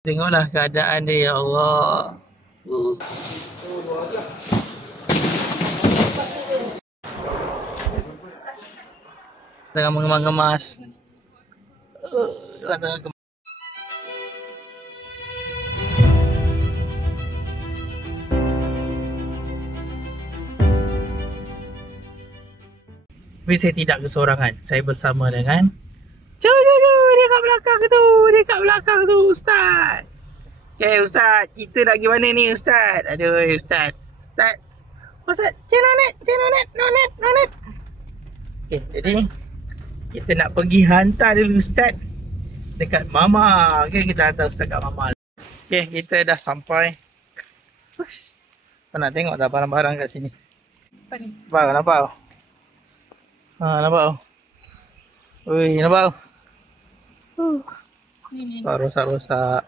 Tengoklah keadaan dia, ya Allah. Tengah mengemas-ngemas. Tapi saya tidak kesorangan. Saya bersama dengan dia kat belakang tu. Dia kat belakang tu, Ustaz. Okay, Ustaz. Kita nak pergi mana ni, Ustaz? Aduh, Ustaz. Ustaz. Ustaz. No net. Okay, jadi kita nak pergi hantar dulu Ustaz dekat Mama. Okay, kita hantar Ustaz kat Mama. Okay, kita dah sampai. Ush. Kau nak tengok dah barang-barang kat sini. Apa ni? Nampak? Nampak? Ui, nampak? Rosak-rosak.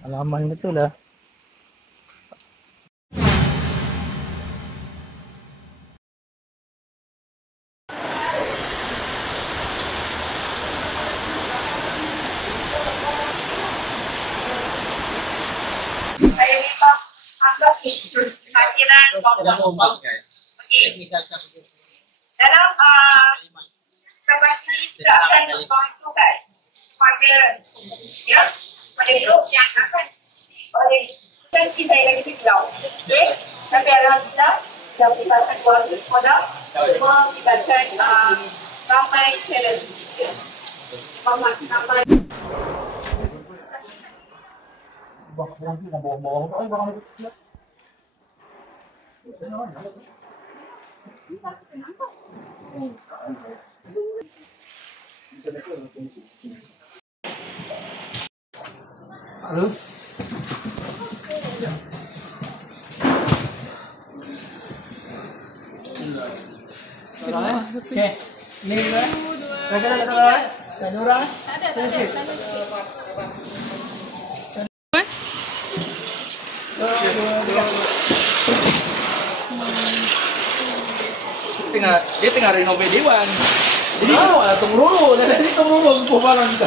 Halaman betul lah. Saya minta ambil kehadiran Bapak. Okey. Dalam ini kita akan membantukan pada grup yang akan oleh janji saya lagi tidak. Okey. Tapi alhamdulillah yang melibatkan keluarga sekolah, semua melibatkan ramai challenge. Ramai. Halo. Okay. Ni dulu. Tak ada orang. Tak ada. Dia tengah renovate dewan. Jadi tengoklah tunggu dan nanti tunggu barang kita.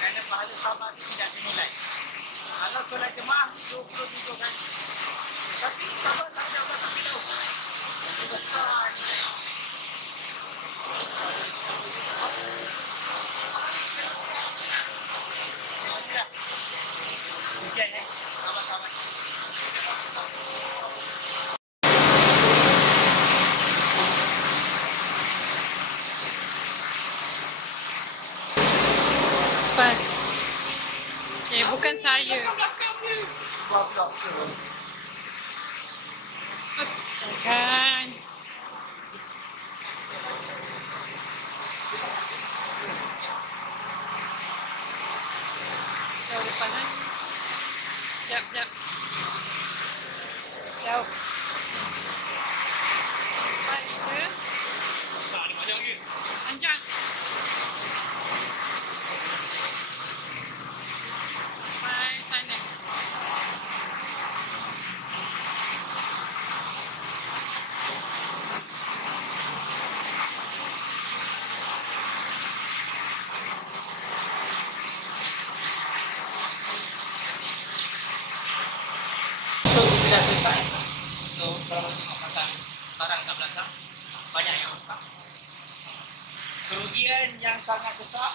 Kerana pahala sabar itu tidak dinilai. Kalau solat jemaah 27 kali. Tapi sabar tak ada orang tak tahu. Itu besar nilai. Ujian sabar-sabar. Bukan saya. Bukan. Jauh depan kan? Jap. Jauh. Empat ke? Tak, ni panjang lagi. Panjang. Sana. So, sudah selesai. So, kalau tengok barang kat belakang, banyak yang rosak. Kerugian yang sangat besar.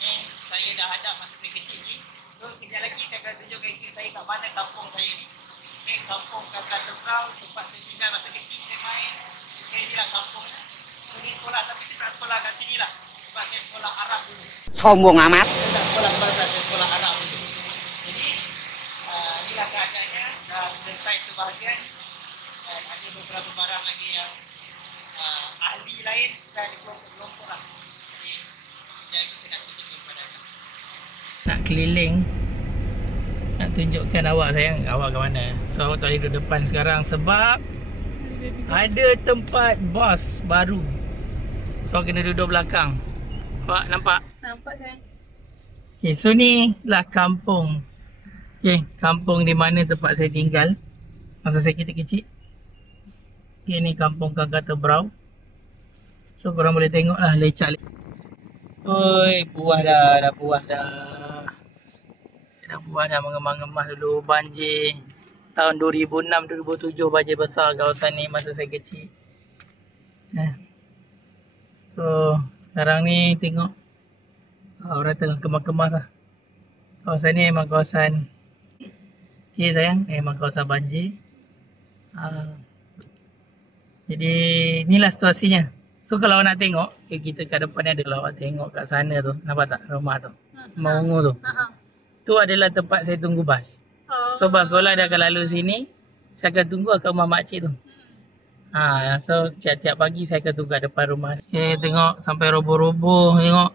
Ni saya dah hadap masa saya kecil ni. So kejap lagi saya akan tunjukkan isteri saya kat mana kampung saya ni. Okay, kampung Kakak Tengkau, tempat saya tinggal masa kecil saya main. Okay, inilah kampung. So ni sekolah, tapi saya tak sekolah kat sini lah. Sebab saya sekolah Arab dulu. Sombong amat. Saya tak sekolah bahasa, saya sekolah Arab dulu. Jadi inilah keadaannya. Dah selesai sebahagian. Dan ada beberapa barang lagi yang ahli lain sudah dikelompok lah. Jadi Nak keliling, nak tunjukkan awak sayang, awak ke mana. So awak tak boleh duduk depan sekarang sebab ada tempat bos baru. So awak kena duduk belakang. Awak nampak? Nampak sayang. Okay, so ni lah kampung. Okay, kampung di mana tempat saya tinggal masa saya kecil-kecil. Okay, ni kampung Kakak Tebrau. So korang boleh tengok lah lecak. Oi, buah dah buah dah. Dah buah dah mengemah-ngemah dulu. Banjir tahun 2006-2007 banjir besar kawasan ni masa saya kecil. So sekarang ni tengok orang tengah kemas-kemas lah. Kawasan ni memang kawasan, okay sayang, memang kawasan banjir. Jadi inilah situasinya. So kalau awak nak tengok, kita kat depan ni adalah awak tengok kat sana tu. Nampak tak rumah tu? Rumah ungu tu. Tu adalah tempat saya tunggu bas. So bas sekolah dia akan lalu sini. Saya akan tunggu kat rumah makcik tu. So tiap-tiap pagi saya akan tunggu kat depan rumah. Okay, tengok sampai roboh-roboh. Tengok.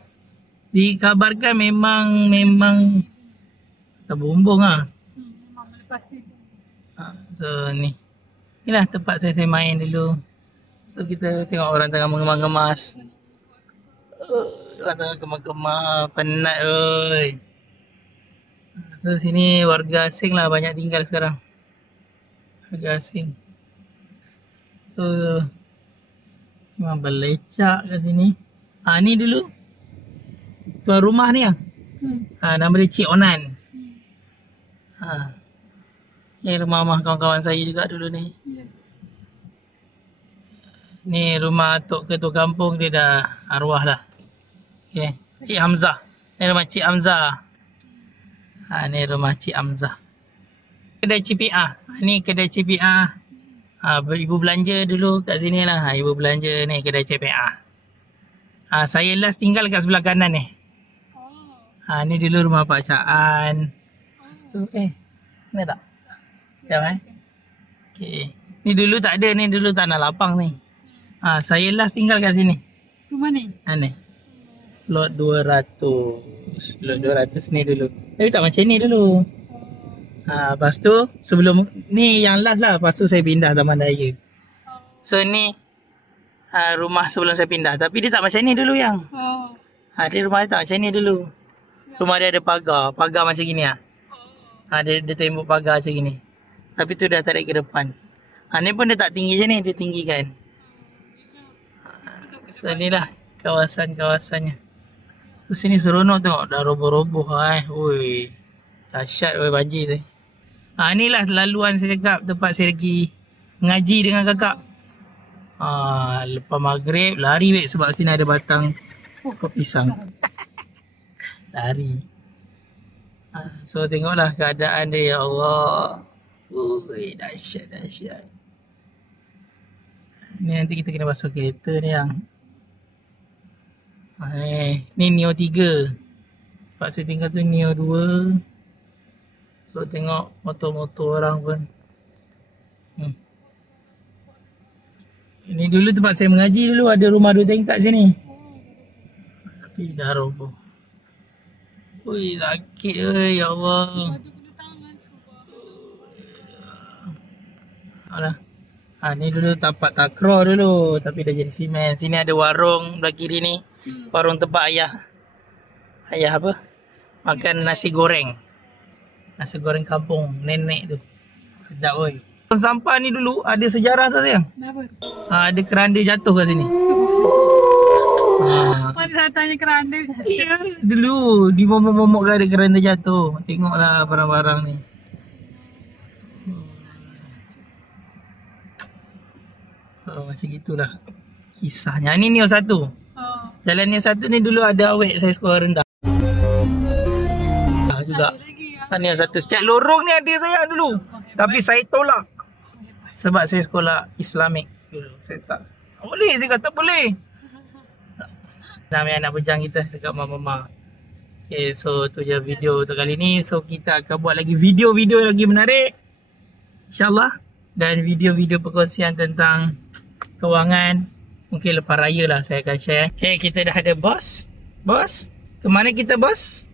Dikabarkan memang terbumbung lah. Memang melepasi. So ni. Inilah tempat saya main dulu. So kita tengok orang tengah mengemas-ngemas. Orang tengah kemas-kemas. Penat oi. So sini warga asing lah banyak tinggal sekarang. Warga asing. So memang berlecak kat sini. Ni dulu tuan rumah ni lah. Nama dia Cik Onan. Ni rumah kawan-kawan saya juga dulu ni. Ni rumah Tok Ketua Kampung, dia dah arwah dah. Okay. Cik Hamzah. Ni rumah Cik Hamzah. Ni rumah Cik Hamzah. Kedai CPA. Ni kedai CPA. Ibu belanja dulu kat sini lah. Ibu belanja ni kedai CPA. Saya last tinggal kat sebelah kanan ni. Ni dulu rumah Pak Caan. Ni tak? Sekejap Okay. Ni dulu tak ada, ni dulu tanah lapang ni. Saya last tinggal kat sini. Rumah ni? Ni. Lot 200. Lot 200 ni dulu. Tapi tak macam ni dulu. Lepas tu sebelum ni yang last lah. Lepas tu saya pindah Taman Daya. So ni rumah sebelum saya pindah. Tapi dia tak macam ni dulu yang. Dia rumah dia tak macam ni dulu. Rumah dia ada pagar. Pagar macam gini lah. Dia tembok pagar macam gini. Tapi tu dah tarik ke depan. Ni pun dia tak tinggi macam ni. Dia tinggikan. So inilah kawasan-kawasannya. Terus sini seronok tengok. Dah roboh-roboh. Ui. Dahsyat banjir tu. Inilah laluan saya cakap. Tempat saya pergi mengaji dengan kakak. Lepas maghrib lari baik sebab sini ada batang pisang. Lari. So tengoklah keadaan dia, ya Allah. Ui, dahsyat. Ni nanti kita kena basuh kereta ni yang. Ni Neo 3. Tempat saya tinggal tu Neo 2. So tengok motor-motor orang pun. Ini dulu tempat saya mengaji dulu. Ada rumah 2 tingkat sini. Tapi dah roboh. Ui, sakit ya Allah. Ni dulu tapak takraw dulu. Tapi dah jadi simen. Sini ada warung belah kiri ni. Warung tempat ayah. Ayah apa? Makan nasi goreng. Nasi goreng kampung nenek tu. Sedap oi. Sampah ni dulu ada sejarah tu sayang. Kenapa? Ada keranda jatuh kat sini. Mana datangnya keranda jatuh? Ya, dulu di momok-momok ada keranda jatuh. Tengoklah barang-barang ni. Macam gitulah kisahnya. Ni Neo 1. Jalan Neo 1 ni dulu ada awet saya sekolah rendah. Juga. Neo 1 setiap lorong ni ada sayang dulu. Tapi saya tolak. Sebab saya sekolah Islamik dulu. Saya tak boleh, saya kata boleh. Nama anak bujang kita dekat mama. Okay, so tu je video untuk kali ni. So kita akan buat lagi video-video lagi menarik, InsyaAllah. Dan video-video perkongsian tentang kewangan. Mungkin lepas raya lah saya akan share. Okay, kita dah ada bos. Bos, kemana kita bos?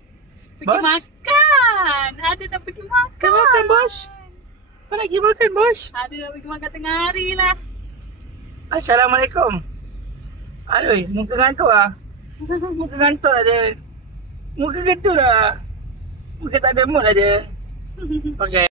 Pergi Bos? makan. Ada nak pergi makan. Kita makan bos. Apa nak pergi makan bos? Ada nak pergi makan tengah hari lah. Assalamualaikum. Aduh, muka ngantuk lah. Muka ngantuk lah dia. Muka getul lah. Muka tak ada mood lah dia. Okay.